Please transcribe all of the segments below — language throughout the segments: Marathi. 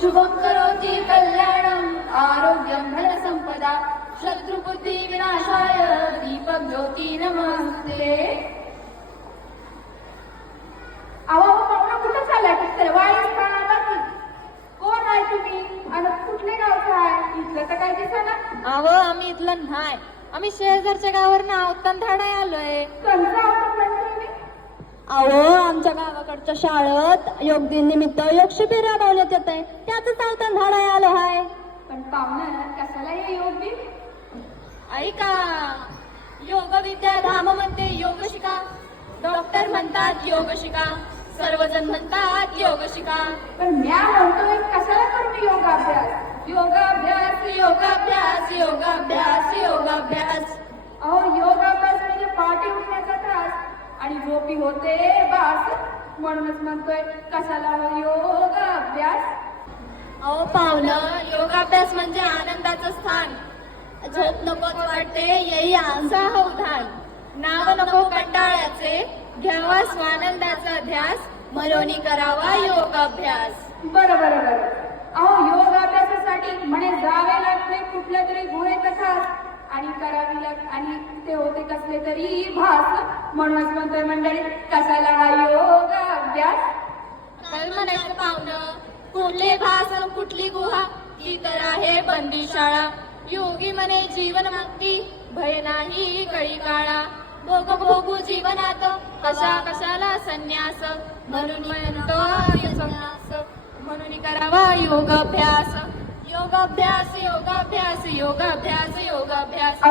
शुभं करोति कल्याणं आरोग्यं धनसंपदा शत्रुबुद्धी विनाशाय दीपक ज्योती नमस्ते. अहो पाहुणा कुठं चाललाय? सर्वाईस कानाला की कोण आहे तुम्ही आणि कुठले गावचं आहे? इथलं तर काय दिसेना. अहो आम्ही इथलं नाही, आम्ही शेजारच्या गावावर अवतांधाडा आलोय. कोणचं आवडत नाही तुम्ही? अहो आमच्या गावाकडच्या शाळेत योग दिन निमित्त योग शिबिर राबवण्यात येत आहे, त्याच अवतांधाडा आलो आहे. पण पाहुणं कशाला हे योग दिन? ऐका, योग विद्या धाम म्हणते योग शिका, डॉक्टर म्हणतात योग शिका, सर्वजण म्हणतात योग शिका. पण म्या म्हणतोय कशाला करू मी योगाभ्यास? योगाभ्यास योगाभ्यास योगाभ्यास योगाभ्यास. अहो योगाभ्यास म्हणजे पाठी उठण्याचा त्रास आणि झोपी होते बास, म्हणूनच म्हणतोय कशाला हो योगाभ्यास. अहो पाहुणं, योगाभ्यास म्हणजे आनंदाचं स्थान. झोप नकोच वाटते येई आमचा उधाण. नाव नको कंटाळ्याचे, घ्यावा स्वानंदाचा ध्यास, मरोनी करावा योगाभ्यास. बरं बरं बरं. अहो योगाभ्यासासाठी म्हणे जावे लागते कुठल्या तरी गुहेत खास आणि करावी आणि ते होते कसले तरी भास, म्हणूनच म्हणतोय मंडळी कशाला हा योगाभ्यास. काय म्हणायचं पाहुणं, कुठले भास आणि कुठली गुहा, ती तर आहे बंदी शाळा. योगी म्हणे जीवन मुक्ती, भय नाही कळी काळा. भोग भोगू जीवनात, कशा कशाला संन्यास, म्हणून म्हणतो संन्यास, म्हणून करावा योगाभ्यास. योगाभ्यास योगाभ्यास योगाभ्यास योगाभ्यास योगाभ्यास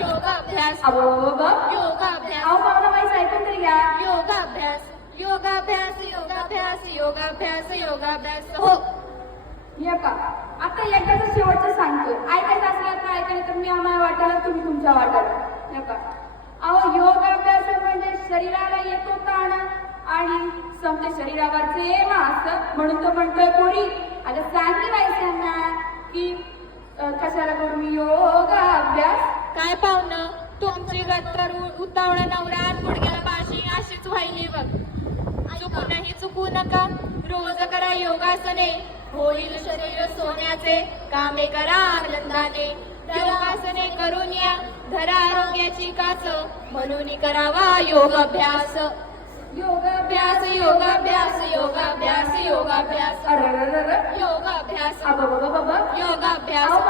योगाभ्यास. अहो पाहुणा बाई ऐकून तरी घ्या. योगाभ्यास योगाभ्यास योगाभ्यास योगाभ्यास योगाभ्यास. हो हे का आता एकदाच शेवटचं सांगतोय, ऐकायचं असलं तर ऐकायला, तर मी आम्हाला वाटायला तुम्ही तुमच्या वाटायला. हे का अहो योगाभ्यास म्हणजे शरीराला येतो ताण आणि समजे शरीरावरचे मास, म्हणून तो म्हणतोय पोरी आता सांगी बायसांना की कशाला करू मी योगाभ्यास. काय पाहुणं, तुमची गत्तर उतावळा नवरा गुडघ्याला बाशी अशीच व्हायली बघ. चुकूनही चुकू नका, रोज करा योगासने, होईल शरीर सोन्याचे, कामे करा आनंदाने. योगासने करून या, धरा आरोग्याची कास, म्हणून करावा योगाभ्यास. योगाभ्यास योगाभ्यास योगाभ्यास योगाभ्यास योगाभ्यास योगाभ्यास योगाभ्यास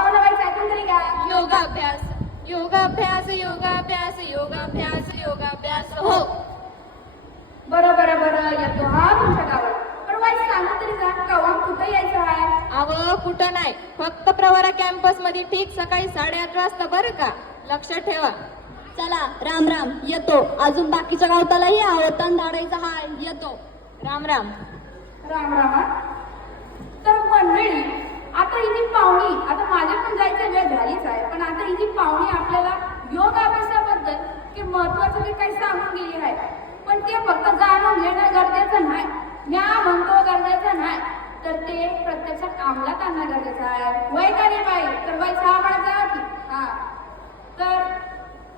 योगाभ्यास योगाभ्यास योगाभ्यास योगाभ्यास. हो बरोबर बरं येतो हा तुमच्या गावात. पण वाईट सांगा तरी जा कवा कुठे यायचं आहे? अव कुठं नाही, फक्त प्रवरा कॅम्पस मध्ये ठीक सकाळी 8:30 वाजता बरं का, लक्षात ठेवा. चला राम राम, येतो. अजून बाकीच्या गावतालाही आवडतान धाडायचा हाय, येतो. राम राम. राम राम. तर मंडळी आता ही जी पाहुणी, आता माझ्या पण जायचं वेळ झालीच आहे, पण आता ही जी पाहुणी आपल्याला योग अभ्यासाबद्दल की महत्वाचं ते काही सांगून गेली आहे, पण ते फक्त जाणून घेणं गरजेचं नाही, म्या म्हणतो गरजेचं नाही, तर ते प्रत्यक्षात अंमलात आणणं गरजेचं आहे. वय का नाही बाई? तर वय 6 म्हणायचा की हा, तर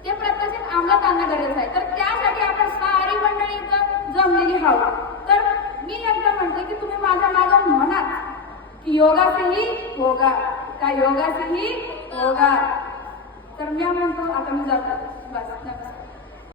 ते प्रत्यक्षात अंमलात आणणं गरजेचं आहे. तर त्यासाठी आपण सारी मंडळी इथं जमलेली हवं. तर मी एकदा म्हणते की तुम्ही माझ्या मागं म्हणा की योगा से ही होगा, का योगा से ही होगा. तर मी म्हणतो आता मी जातो. बस.